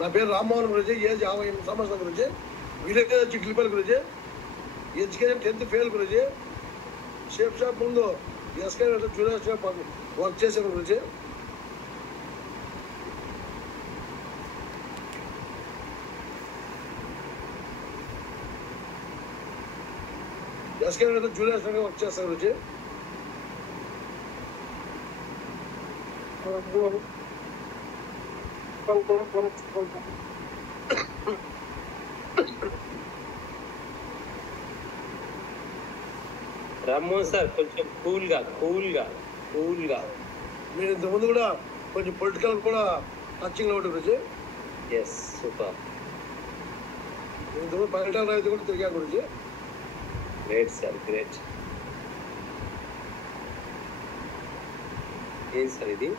నా పేరు రామ్మోహన్ గురించి, ఏజ్ 58 సంవత్సరాల గురించి, విలేజ్ చిట్లిపల్లి గురించి, ఎడ్యుకేషన్ 10th ఫెయిల్ గురించి, షేప్ షాప్ ముందు ఎస్కే జూనియర్ షాప్ వర్క్ చేసిన గురించి, ఎస్కే జూనియర్ షాప్ వర్క్ చేసిన గురించి, రామ్మోహన్ సార్ కొంచెం కూల్గా నేను ఇంతకుముందు కూడా కొంచెం పొలిటికల్ కూడా టచింగ్ ఒకటి గురించి, ఎస్ సూపర్, ఇంతకుముందు పర్యటన రైతు కూడా తిరిగా గురించి. Great sir great. ఏం సార్ ఇది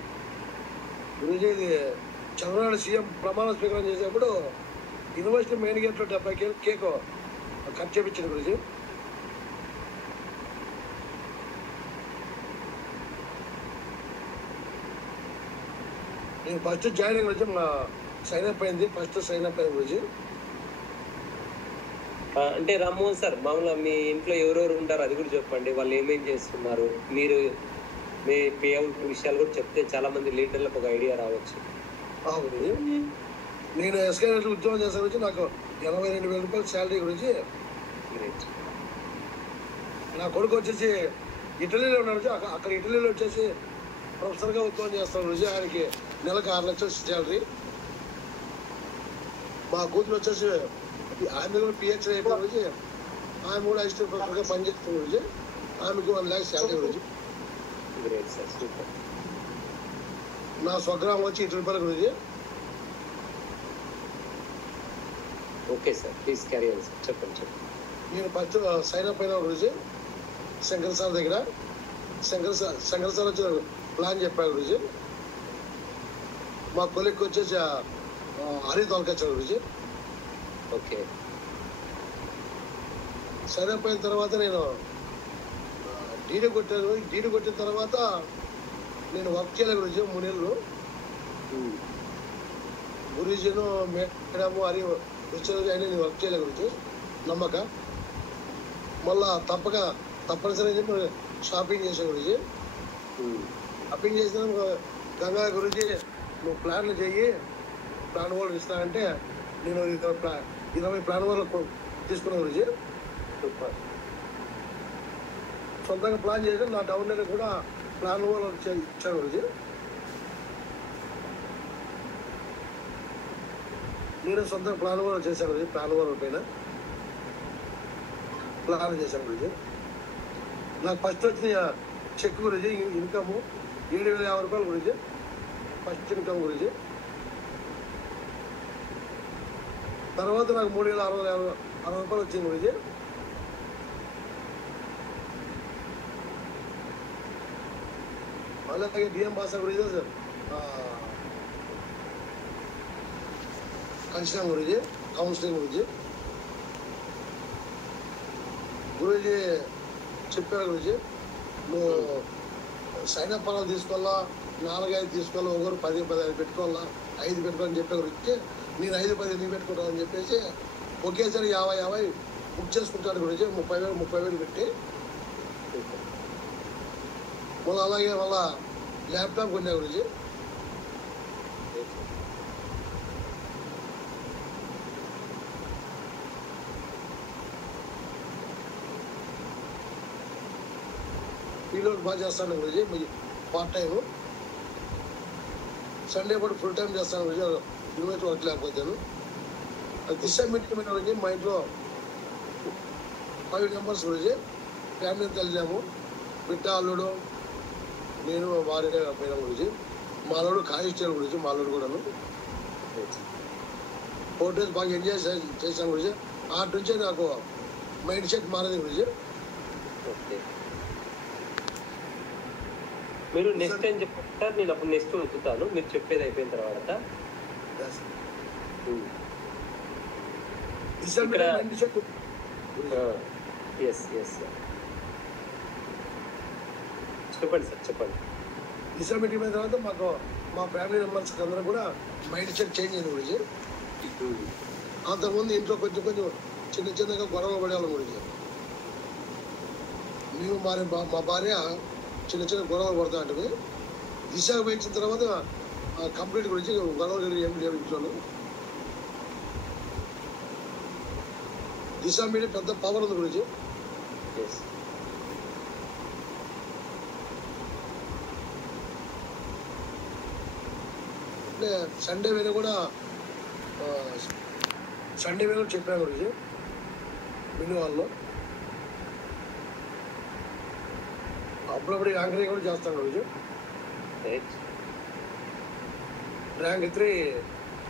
గురించి? ఇది చంద్రబాబు సీఎం ప్రమాణ స్వీకారం చేసేప్పుడు యూనివర్సిటీ మెయిన్ గేట్లో 70 కేక్ కట్ చేయించిన గురించి. నేను ఫస్ట్ జాయినింగ్ గురించి మా సైన్ అప్ అయింది, ఫస్ట్ సైన్ అప్ అయిన గురించి. అంటే రామ్మోహన్ సార్ మామూలుగా మీ ఇంట్లో ఎవరెవరు ఉంటారు అది కూడా చెప్పండి, వాళ్ళు ఏమేం చేస్తున్నారు, మీరు మీ పేఅవుట్ విషయాలు కూడా చెప్తే చాలా మంది లీడర్లకు ఒక ఐడియా రావచ్చు. నేను ఎస్కే ఉద్యోగం చేసే గురించి నాకు 82,000 రూపాయల శాలరీ గురించి. నా కొడుకు వచ్చేసి ఇటలీలో ఉన్నాడు, అక్కడ ఇటలీలో వచ్చేసి ప్రొఫెసర్గా ఉద్యోగం చేస్తాను గురించి. ఆయనకి నెలకు 6 లక్షలు శాలరీ. మా కూతురు వచ్చేసి ఆమె కూడా పిహెచ్డీ అయిపోయిన గురించి, ఆమె కూడా అసిస్టెంట్ ప్రొఫెసర్గా పనిచేస్తున్న గురించి, ఆమెకు 1 lakh శాలరీ గురించి. నా స్వగ్రామం వచ్చి ఇటుపల్లి గురించి. Okay sir please carry on sir, చెప్పండి. నేను ఫస్ట్ సైన్ అప్ అయిన గురించి శంకర్ సార్ దగ్గర. శంకర్ సార్ వచ్చి ప్లాన్ చెప్పాడు గురించి. మా కొలిక్కి వచ్చేసి హరి తోలకొచ్చాడు గురించి. ఓకే, సైన్ అప్ అయిన తర్వాత నేను డీడీ కొట్టాను. డీడీ కొట్టిన తర్వాత నేను వర్క్ చేయలే గురించి 3 నెలలు. గురుజీను మేడము హరి వచ్చేది అయినా నేను వర్క్ చేయలే గురించి నమ్మక. మళ్ళా తప్పనిసరి చెప్పి షాపింగ్ చేసే గురించి. షాపింగ్ చేసిన గంగా గురించి నువ్వు ప్లాన్లు చెయ్యి, ప్లాన్ వాళ్ళు ఇస్తానంటే నేను 20 ప్లాన్ వాళ్ళు తీసుకున్న గురించి. సొంతంగా ప్లాన్ చేసి నా డౌన్లో కూడా ప్లాన్ వాళ్ళు ఇచ్చాను గురించి. నేను సొంతంగా ప్లాన్ వాళ్ళు చేశాను గురించి. ప్లాన్ వాళ్ళ పైన ప్లాన్ చేశాను గురించి. నాకు ఫస్ట్ వచ్చిన చెక్ గురించి ఇన్కమ్ 7,050 రూపాయల గురించి, ఫస్ట్ ఇన్కమ్ గురించి. తర్వాత నాకు 3,660 రూపాయలు వచ్చింది గురించి. అలాగే డిఎం భాష గురించి, కన్సిలింగ్ గురించి, కౌన్సిలింగ్ గురించి చెప్పారు గురించి. నువ్వు సైన్ అప్ పనులు తీసుకోవాలా, 4-5 తీసుకోవాలా, ఒకరు 10-15 పెట్టుకోవాలా, 5 పెట్టుకోవాలని చెప్పే గురించి. నేను 5-10 ఎందుకు పెట్టుకుంటానని చెప్పేసి ఒకేసారి 50-50 బుక్ చేసుకుంటాను గురించి. 30,000 పెట్టి మళ్ళీ అలాగే మళ్ళా ల్యాప్టాప్ కొనే గురించి. పీలోడ్ బాగా చేస్తాను గురించి, పార్ట్ టైము. సండే పాటు ఫుల్ టైం చేస్తాను గురించి, యూనివర్సిటీ వర్క్ లేకపోతాను. దిశ మీటింగ్ గురించి మా ఇంట్లో 5 మెంబర్స్ గురించి ఫ్యామిలీని కలిసాము. బిడ్డ, అల్లుడు, నేను, భార్య పోయిన గురించి. మా అల్లుడు కానిస్టేబుల్ గురించి, మా అల్లుడు కూడాను 4 days బాగా ఎంజాయ్ చేశాను గురించి. ఆటి నుంచే నాకు మైండ్ సెట్ మారేది గురించి. మీరు నెక్స్ట్ టైం చెప్పండి సార్, నేను అప్పుడు నెక్స్ట్ వెతుకుతాను మీరు చెప్పేది అయిపోయిన తర్వాత. చెప్పండి సార్, చెప్పండి. దిశ మీటింగ్ అయిన తర్వాత మాకు మా ఫ్యామిలీ మెంబర్స్ అందరూ కూడా మైండ్ సెట్ చేంజ్ అయింది గురించి. అంతకుముందు ఇంట్లో కొంచెం కొంచెం చిన్న చిన్నగా గొడవ పడేవాళ్ళం గురించి. మేము మా భార్య చిన్న చిన్న గొడవలు పడతా ఉంటుంది. దిశకు పెంచిన తర్వాత కంప్లీట్ గురించి గొడవలు ఏం లేవు ఇంట్లో. దిశ మీద పెద్ద పవర్ ఉంది గురించి. అంటే సండే వేరే కూడా చెప్పాను గురించి మినీ వాళ్ళు అప్పుడప్పుడు యాంకరింగ్ కూడా చేస్తాను గురించి. ర్యాంక్ 3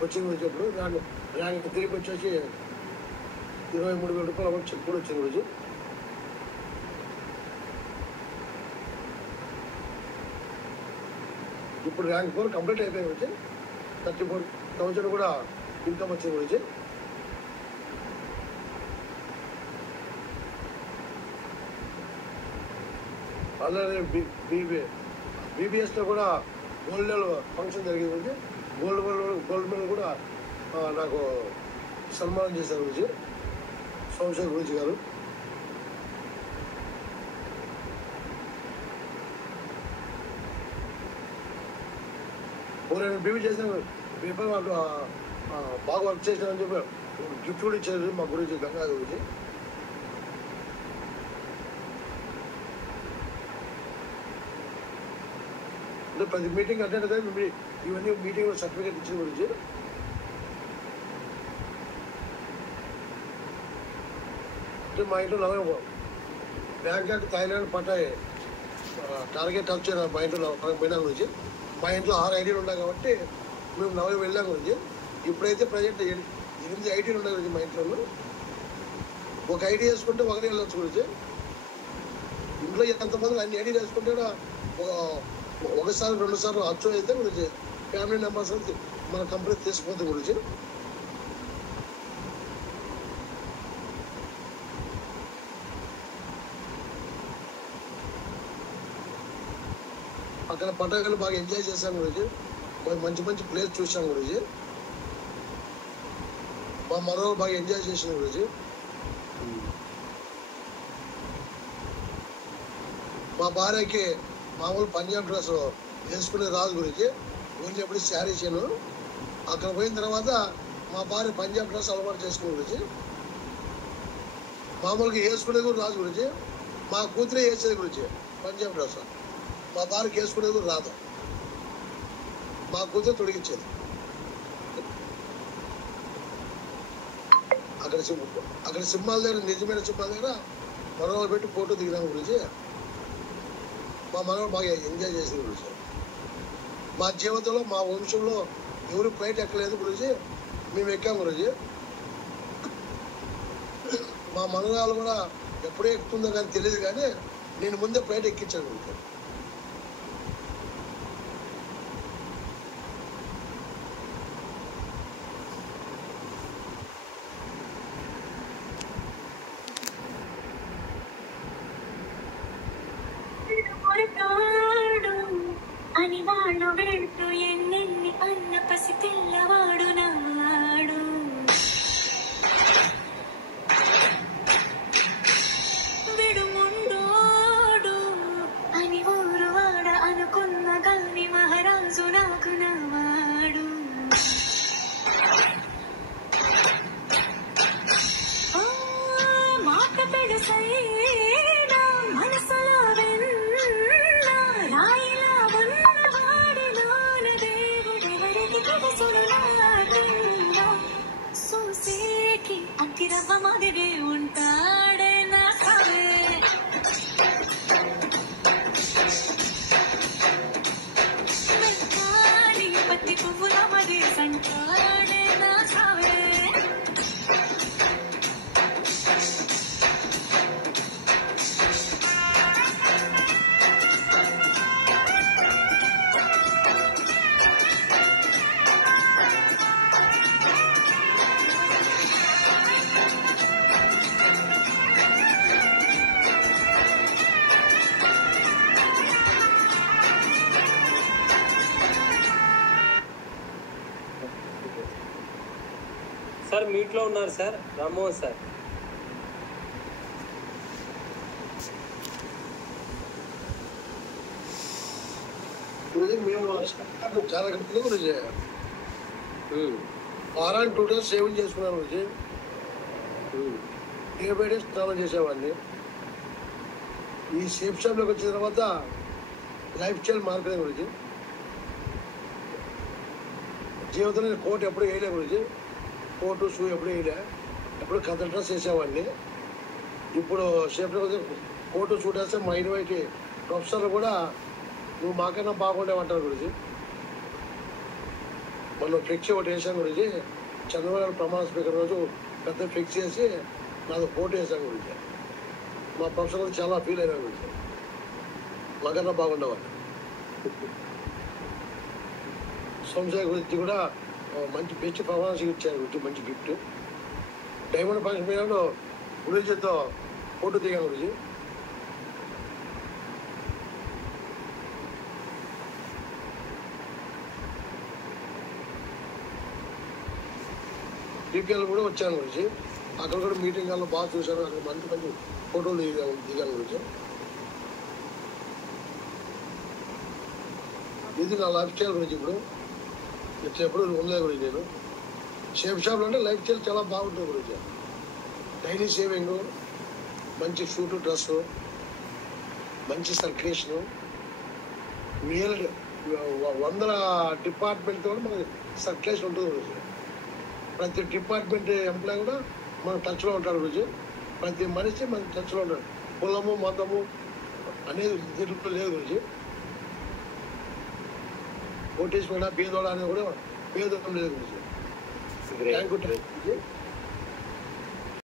వచ్చింది గురించి. అప్పుడు ర్యాంక్ 3కి వచ్చేసి 23,000 రూపాయలు అమౌంట్ చెక్ కూడా వచ్చింది గురించి. ఇప్పుడు ర్యాంక్ 4 కంప్లీట్ అయిపోయింది గురించి. 34,000 కూడా ఇన్కమ్ వచ్చింది గురించి. అలాగే బీబీఎస్లో కూడా గోల్డ్ ఫంక్షన్ జరిగింది గురించి. గోల్డ్ మెడల్ కూడా నాకు సన్మానం చేశారు గురించి సోమశేఖర్ గురించి గారు. బీబీ చేసిన పేపర్ వాళ్ళు బాగా వర్క్ చేసినారని చెప్పి గిఫ్ట్ కూడా ఇచ్చారు మా గురించి, గంగా గురించి. అంటే ప్రతి మీటింగ్ అటెండ్ అయితే ఇవన్నీ మీటింగ్లో సర్టిఫికేట్ ఇచ్చిన గురించి. అంటే మా ఇంట్లో బ్యాంకాక్ థాయిలాండ్ పట్టాయి టార్గెట్ వచ్చాను మా ఇంట్లో పోయినా గురించి. మా ఇంట్లో 6 ఐడీలు ఉన్నాయి కాబట్టి మేము 4 వెళ్ళాం గురించి. ఇప్పుడైతే ప్రజెంట్ 8 ఐడీలు ఉన్నాయి గురించి మా ఇంట్లో. ఒక ఐడీ వేసుకుంటే ఒకరి వెళ్ళొచ్చు గురించి. ఇంట్లో ఎంతమంది అన్ని ఐడీలు వేసుకుంటే ఒకసారి 2 సార్లు అచ్చు అయితే గురించి ఫ్యామిలీ మెంబర్స్ మన కంపెనీ తీసుకుపోతే గురించి. అక్కడ పండుగలు బాగా ఎంజాయ్ చేశాం గురించి. మంచి మంచి ప్లేస్ చూసాం గురించి. మా మనవలు బాగా ఎంజాయ్ చేసిన గురించి. మా భార్యకి మామూలు పంజాబ్ డ్రెస్ వేసుకునే రాజు గురించి. ఓన్లీ ఎప్పుడు శారీ చేయను. అక్కడ పోయిన తర్వాత మా భార్య పంజాబ్ డ్రెస్ అలవాటు చేసుకునే గురించి. మామూలుగా వేసుకునేది కూడా రాజు గురించి. మా కూతురే వేసేది గురించి పంజాబ్ డ్రెస్. మా భార్యకి వేసుకునేది కూడా రాదు. మా కూతురు తొడిగించేది. అక్కడ సింహాల దగ్గర, నిజమైన సింహాల దగ్గర మనవాళ్ళు పెట్టి ఫోటో దిగినాం గురించి. మా మనవాళ్ళు బాగా ఎంజాయ్ చేసిన గురించి. మా జీవితంలో మా వంశంలో ఎవరు ఫ్లైట్ ఎక్కలేదు గురించి మేము ఎక్కాం గురించి. మా మనవాళ్ళు కూడా ఎప్పుడే ఎక్కుతుందో కానీ తెలియదు, కానీ నేను ముందే ఫ్లైట్ ఎక్కించాను గురించి. అని వాళ్ళు వెళ్తూ ఎన్నెన్ని అన్న పసి పిల్లవాడు నాడు. విడుముండోడు అని ఊరు వాడ అనుకున్న గాని మహారాజు నాకు నవాడు. మాట పెడుసైనా మనసులో అతిరవ మాదిరి ఉంటాడే నా కావే. మెత్తాని పత్తి పువ్వుల మరి సంటాడే నా కావే. సార్ మీట్లో ఉన్నారు సార్ రామ్మోహన్ సార్. మేము చాలా గంటలు గురించి వారానికి 2 days సేవింగ్ చేసుకున్నాను గురించి. డే బై డే స్నానం చేసేవాడిని. ఈ సేఫ్ షాప్లోకి వచ్చిన తర్వాత లైఫ్ స్టైల్ మార్కెటింగ్ గురించి జీవితంలో నేను కోట్ ఎప్పుడు వేయలే గురించి. కోటు షూ ఎప్పుడు వేయలే, ఎప్పుడు కథ డ్రెస్ వేసేవాడిని. ఇప్పుడు సేఫ్లో కోటు షూ వేస్తే మా యూనివర్సిటీ ప్రొఫెసర్లు కూడా నువ్వు మాకన్నా బాగుండేవంటారు గురించి. మనం ఫ్లెక్సీ ఒకటి వేసాం గురించి. చంద్రబాబు ప్రమాణ స్పీకర్ రోజు పెద్ద ఫ్లెక్స్ చేసి నాది కోటు వేసాం గురించి. మా ప్రొఫెసర్ కూడా చాలా ఫీల్ అయినా గురించి. మాకన్నా బాగుండేవాళ్ళు. సంశయ గురించి కూడా మంచి బెస్ట్ పర్ఫార్మెన్స్ ఇచ్చారు గురించి, మంచి గిఫ్ట్. డైమండ్ ఫంక్షన్ మీద గురుజీతో ఫోటో దిగాం గురించి. డిపిఎల్ కూడా వచ్చాను గురించి. అక్కడ కూడా మీటింగ్ హాల్లో బాగా చూశాను. అక్కడ మంచి మంచి ఫోటోలు దిగాను గురించి. ఇది నా లైఫ్ స్టైల్ గురించి. ఇప్పుడు ఇట్లా ఎప్పుడు ఉండలేదు గురించి. నేను సేఫ్ షాప్లో అంటే లైఫ్ స్టైల్ చాలా బాగుంటుంది గురించి. డైలీ సేవింగ్, మంచి షూటు డ్రెస్సు, మంచి సర్క్యులేషను, రియల్ 100 డిపార్ట్మెంట్తో కూడా మనకి సర్క్యులేషన్ ఉంటుంది గురించి. ప్రతి డిపార్ట్మెంట్ ఎంప్లాయ్ కూడా మన టచ్లో ఉంటాడు గురించి. ప్రతి మనిషి మన టచ్లో ఉంటాడు. కులము మతము అనేది దీంట్లో లేదు గురించి. కోటేశ్వర పేదోడ అనేది కూడా పేదోళం లేదు గురించి. Thank you.